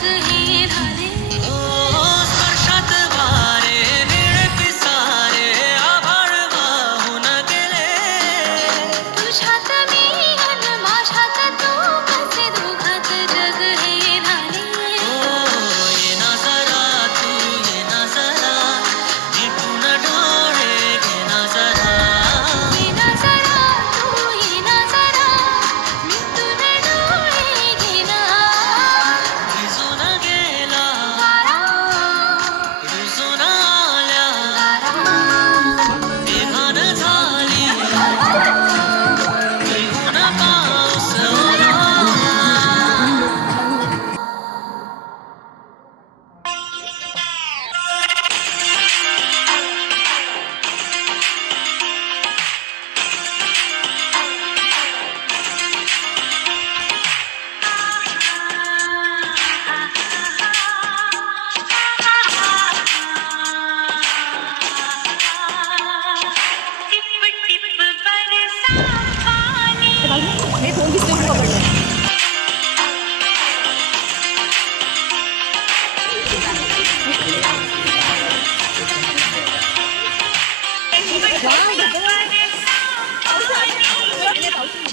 जग हे झाले. स्पर्शात वारे निळे पिसारे आभाळ वाहून गेले. तुझ्यात मी अन माझ्यात तू कसे दोघात जग हे झाले. ये ना जरा तू ये ना जरा मिटून डोळे घे ना जरा. ये ना जरा तू ये ना जरा मिटून डोळे घे ना. भिजून गेला वारा रुजून आल्या बेभान झाली निघून पाऊस आला. टिप टिप बरसा पानी. हे दोन दिसते उभं पडलं. टिप टिप बरसा पानी.